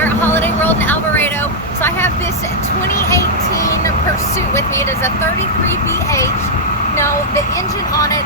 here at Holiday World in Alvarado. So I have this 2018 Pursuit with me. It is a 33 BH. Now the engine on it,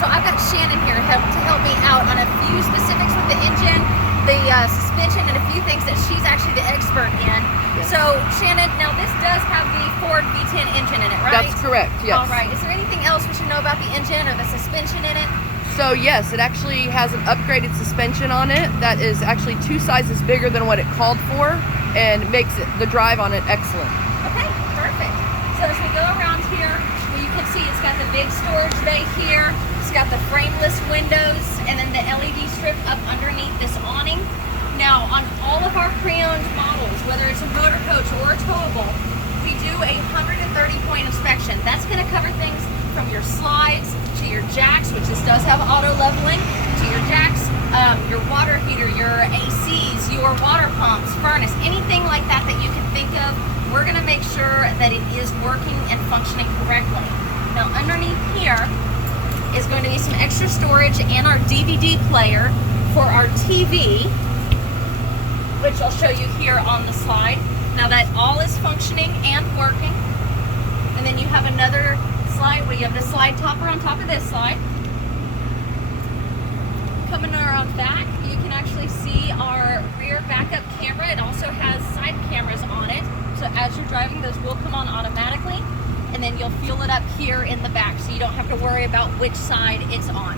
so I've got Shannon here to help me out on a few specifics with the engine, the suspension, and a few things that she's actually the expert in. Yes. So Shannon, now this does have the Ford V10 engine in it, right? That's correct, yes. All right. Is there anything else we should know about the engine or the suspension in it? So yes, it actually has an upgraded suspension on it that is actually 2 sizes bigger than what it called for, and makes the drive on it excellent. Okay, perfect. So as we go around here, you can see it's got the big storage bay here. It's got the frameless windows and then the LED strip up underneath this awning. Now on all of our pre-owned models, whether it's a motor coach or a towable, we do a 130-point inspection. That's going to cover things from your slides to your jacks, which this does have auto leveling, to your jacks, your water heater, your ACs, your water pumps, furnace, anything like that that you can think of. We're going to make sure that it is working and functioning correctly. Now underneath here is going to be some extra storage and our DVD player for our TV, which I'll show you here on the slide. Now that all is functioning and working. And then you have another slide where you have the slide topper on top of this slide. Coming around back, you can actually see our rear backup camera. It also has side cameras on it. So as you're driving, those will come on automatically. And then you'll feel it up here in the back, so you don't have to worry about which side it's on.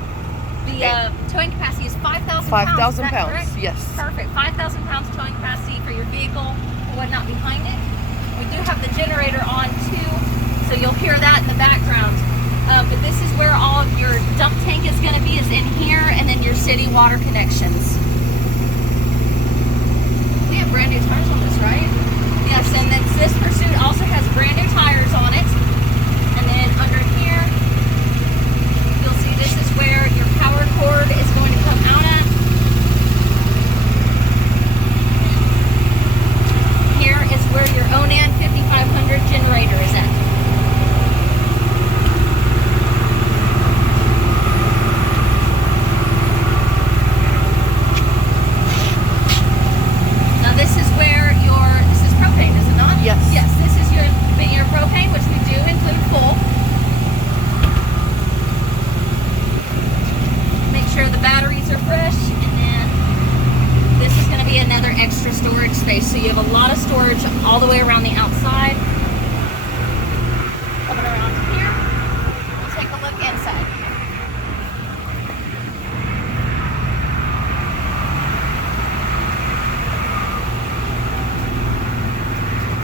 The towing capacity is 5,000 pounds. 5,000 pounds, yes. Perfect. 5,000 pounds towing capacity for your vehicle or whatnot behind it. We do have the generator on too, so you'll hear that in the background. But this is where all of your dump tank is going to be, is in here, and then your city water connections. We have brand new tires on this, right? Yes, and then this Pursuit also has brand new tires on it. And then under here, you'll see this is where your power cord is going to come out at. Here is where your Onan 5500 generator is at. Now this is where this is propane, is it not? Yes. Yes, this is your propane, which we do include full. Make sure the batteries are fresh, and then this is going to be another extra storage space. So you have a lot of storage all the way around the outside. Coming around here, we'll take a look inside.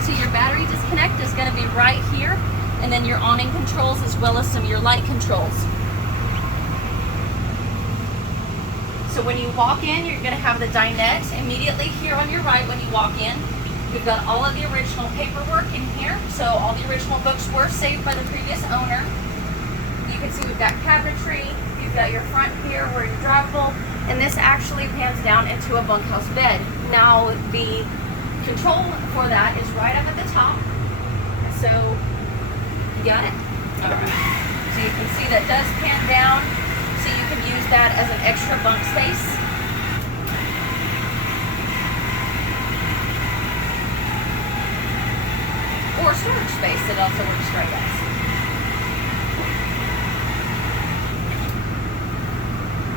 So your battery disconnect is going to be right here, and then your awning controls as well as some of your light controls. So when you walk in, you're going to have the dinette immediately here on your right when you walk in. We've got all of the original paperwork in here, so all the original books were saved by the previous owner. You can see we've got cabinetry, you've got your front here where you're drivable, and this actually pans down into a bunkhouse bed. Now the control for that is right up at the top. So you got it? All right. So you can see that does pan down, so you can use that as an extra bunk space. Or storage space, it also works great as.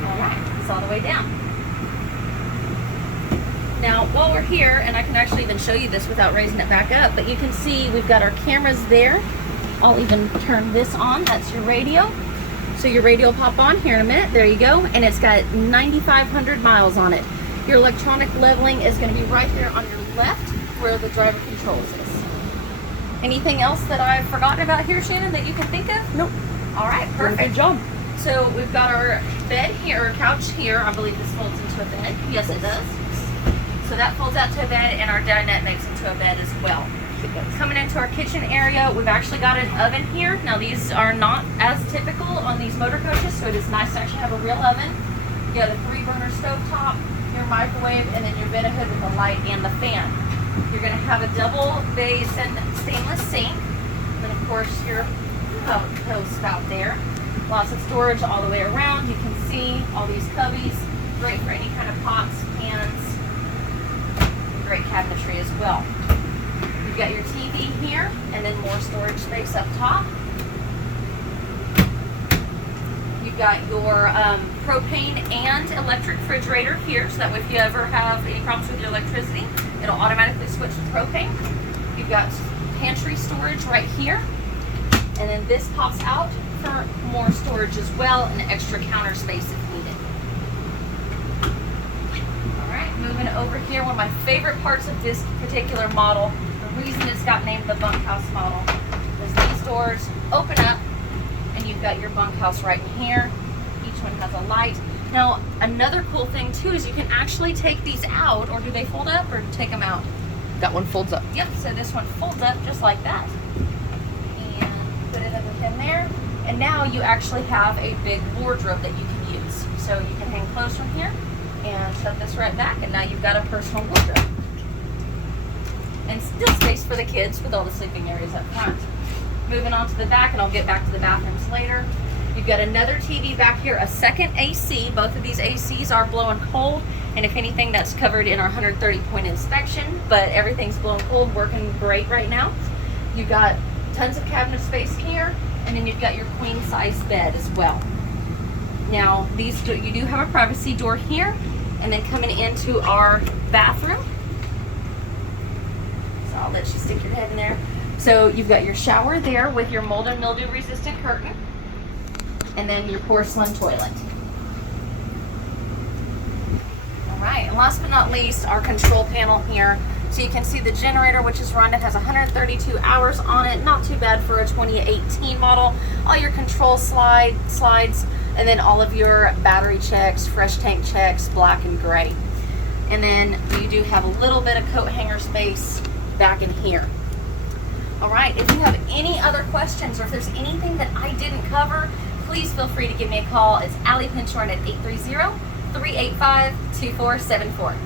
All right, it's all the way down. Now, while we're here, and I can actually even show you this without raising it back up, but you can see we've got our cameras there. I'll even turn this on. That's your radio. So your radio will pop on here in a minute. There you go. And it's got 9,500 miles on it. Your electronic leveling is going to be right there on your left where the driver controls is. Anything else that I've forgotten about here, Shannon, that you can think of? Nope. All right, perfect. Good job. So we've got our bed here, or couch here. I believe this folds into a bed. Yes, it does. So that folds out to a bed, and our dinette makes into a bed as well. Coming into our kitchen area, we've actually got an oven here. Now these are not as typical on these motor coaches, so it is nice to actually have a real oven. You got a 3-burner stovetop, your microwave, and then your vent hood with the light and the fan. You're going to have a double basin stainless sink, and then of course your hose spout there. Lots of storage all the way around. You can see all these cubbies, great for any kind of pots, pans. great cabinetry as well. You've got your TV here, and then more storage space up top. You've got your propane and electric refrigerator here, so that way if you ever have any problems with your electricity, it'll automatically switch to propane. You've got pantry storage right here, and then this pops out for more storage as well, and extra counter space if needed. Alright, moving over here, one of my favorite parts of this particular model, the reason it's got named the Bunkhouse model, is these doors open up, and you've got your bunkhouse right in here. Each one has a light. Now, another cool thing too is you can actually take these out, or do they fold up, or take them out? That one folds up. Yep, so this one folds up just like that. And put it in there. And now you actually have a big wardrobe that you can use. So you can hang clothes from here and shut this right back, and now you've got a personal wardrobe. And still space for the kids with all the sleeping areas up front. Moving on to the back, and I'll get back to the bathrooms later. You've got another TV back here, a second AC. Both of these ACs are blowing cold, and if anything, that's covered in our 130-point inspection, but everything's blowing cold, working great right now. You've got tons of cabinet space here, and then you've got your queen size bed as well. Now, you do have a privacy door here, and then coming into our bathroom. So I'll let you stick your head in there. So you've got your shower there with your mold and mildew resistant curtain, and then your porcelain toilet. All right, and last but not least, our control panel here. So you can see the generator, which is run. It has 132 hours on it. Not too bad for a 2018 model. All your control slides, and then all of your battery checks, fresh tank checks, black and gray. And then you do have a little bit of coat hanger space back in here. All right, if you have any other questions, or if there's anything that I didn't cover, please feel free to give me a call. It's Allie Pinchorn at 830-385-2474.